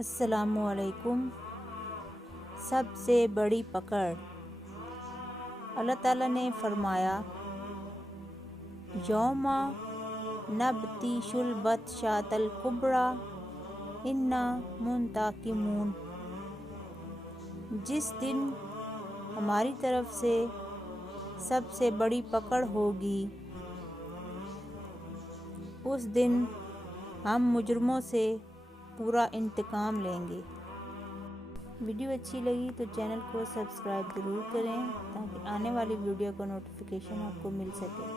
अस्सलामुअलैकुम। सबसे बड़ी पकड़। अल्लाह ताला ने फरमाया, यौमा नबतीशुल बतशातल कुबरा इन्ना मुंताकिमून। जिस दिन हमारी तरफ से सबसे बड़ी पकड़ होगी, उस दिन हम मुजरिमों से पूरा इंतकाम लेंगे। वीडियो अच्छी लगी तो चैनल को सब्सक्राइब ज़रूर करें ताकि आने वाली वीडियो का नोटिफिकेशन आपको मिल सके।